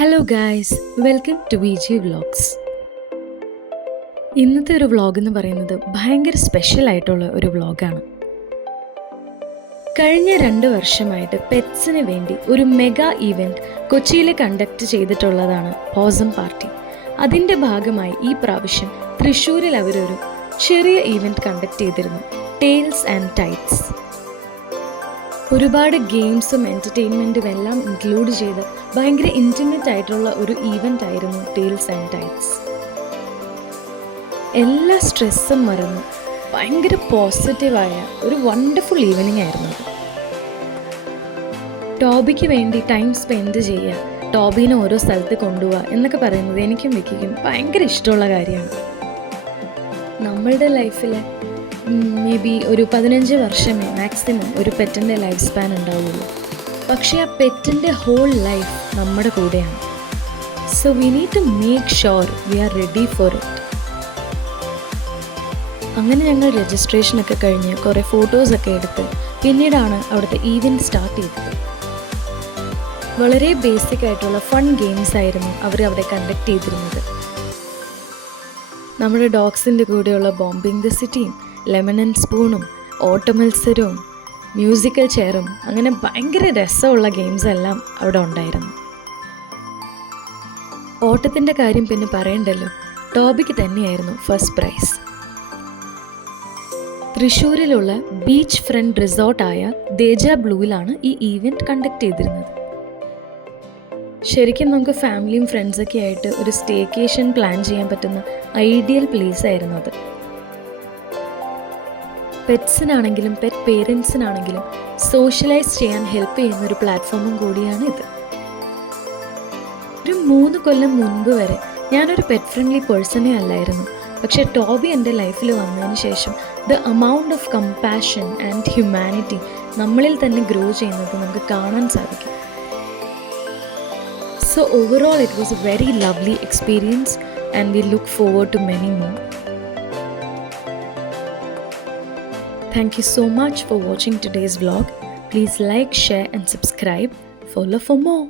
Hello guys, welcome to Viji vlogs. ഇന്നത്തെ ഒരു vlog എന്ന് പറയുന്നത് ഭയങ്കര സ്പെഷ്യൽ ആയിട്ടുള്ള ഒരു വ്ളോഗാണ്. കഴിഞ്ഞ 2 വർഷമായിട്ട് പെറ്റ്സിന് വേണ്ടി ഒരു മെഗാ ഈവൻറ്റ് കൊച്ചിയിൽ കണ്ടക്ട് ചെയ്തിട്ടുള്ളതാണ് പോസം പാർട്ടി. അതിൻ്റെ ഭാഗമായി ഈ പ്രാവശ്യം തൃശ്ശൂരിൽ അവരൊരു ചെറിയ ഈവൻറ്റ് കണ്ടക്ട് ചെയ്തിരുന്നു, ടെയിൽസ് ആൻഡ് ടൈറ്റ്സ്. ഒരുപാട് ഗെയിംസും എൻ്റർടൈൻമെൻറ്റും എല്ലാം ഇൻക്ലൂഡ് ചെയ്ത് ഭയങ്കര ഇൻറ്റിമേറ്റ് ആയിട്ടുള്ള ഒരു ഈവൻ്റ് ആയിരുന്നു ടെയിൽസ് ആൻഡ് ടൈറ്റ്സ്. എല്ലാ സ്ട്രെസ്സും മറന്ന് ഭയങ്കര പോസിറ്റീവായ ഒരു വണ്ടർഫുൾ ഈവനിങ് ആയിരുന്നു അത്. ടോബിക്ക് വേണ്ടി ടൈം സ്പെൻഡ് ചെയ്യുക, ടോബീനെ ഓരോ സ്ഥലത്ത് കൊണ്ടുപോവുക എന്നൊക്കെ പറയുന്നത് എനിക്കും വിക്കിക്കും ഭയങ്കര ഇഷ്ടമുള്ള കാര്യമാണ്. നമ്മളുടെ ലൈഫിൽ മേ ബി ഒരു 15 വർഷമേ മാക്സിമം ഒരു പെറ്റിൻ്റെ ലൈഫ് സ്പാൻ ഉണ്ടാവുള്ളൂ. പക്ഷേ ആ പെറ്റിൻ്റെ ഹോൾ ലൈഫ് നമ്മുടെ കൂടെയാണ്. So we need to make sure we are ready for it. അങ്ങനെ ഞങ്ങൾ രജിസ്ട്രേഷനൊക്കെ കഴിഞ്ഞ് കുറേ ഫോട്ടോസൊക്കെ എടുത്ത് പിന്നീടാണ് അവിടുത്തെ ഈവൻറ്റ് സ്റ്റാർട്ട് ചെയ്തത്. വളരെ ബേസിക് ആയിട്ടുള്ള ഫൺ ഗെയിംസ് ആയിരുന്നു അവർ അവിടെ കണ്ടക്ട് ചെയ്തിരുന്നത്. നമ്മുടെ ഡോഗ്സിൻ്റെ കൂടെയുള്ള ബോംബിങ് ദ സിറ്റിയും, ലെമൺ ആൻഡ് സ്പൂണും, ഓട്ട മത്സരവും, മ്യൂസിക്കൽ ചെയറും, അങ്ങനെ ഭയങ്കര രസമുള്ള ഗെയിംസ് എല്ലാം അവിടെ ഉണ്ടായിരുന്നു. ഓട്ടത്തിൻ്റെ കാര്യം പിന്നെ പറയണ്ടല്ലോ, ടോബിക്ക് തന്നെയായിരുന്നു ഫസ്റ്റ് പ്രൈസ്. തൃശ്ശൂരിലുള്ള ബീച്ച് ഫ്രണ്ട് റിസോർട്ടായ ദേജ ബ്ലൂവിലാണ് ഈ ഈവൻറ്റ് കണ്ടക്ട് ചെയ്തിരുന്നത്. ശരിക്കും നമുക്ക് ഫാമിലിയും ഫ്രണ്ട്സൊക്കെ ആയിട്ട് ഒരു സ്റ്റേക്കേഷൻ പ്ലാൻ ചെയ്യാൻ പറ്റുന്ന ഐഡിയൽ പ്ലേസ് ആയിരുന്നു അത്. പെറ്റ്സിനാണെങ്കിലും പെറ്റ് പേരൻസിനാണെങ്കിലും സോഷ്യലൈസ് ചെയ്യാൻ ഹെൽപ്പ് ചെയ്യുന്ന ഒരു പ്ലാറ്റ്ഫോമും കൂടിയാണ് ഇത്. ഒരു 3 കൊല്ലം മുൻപ് വരെ ഞാനൊരു പെറ്റ് ഫ്രണ്ട്ലി പേഴ്സണേ അല്ലായിരുന്നു. പക്ഷേ ടോബി എൻ്റെ ലൈഫിൽ വന്നതിന് ശേഷം the amount of compassion and humanity നമ്മളിൽ തന്നെ ഗ്രോ ചെയ്യുന്നത് നമുക്ക് കാണാൻ സാധിക്കും. So overall it was a very lovely experience and we look forward to many more. Thank you so much for watching today's vlog. Please like, share and subscribe. Follow for more.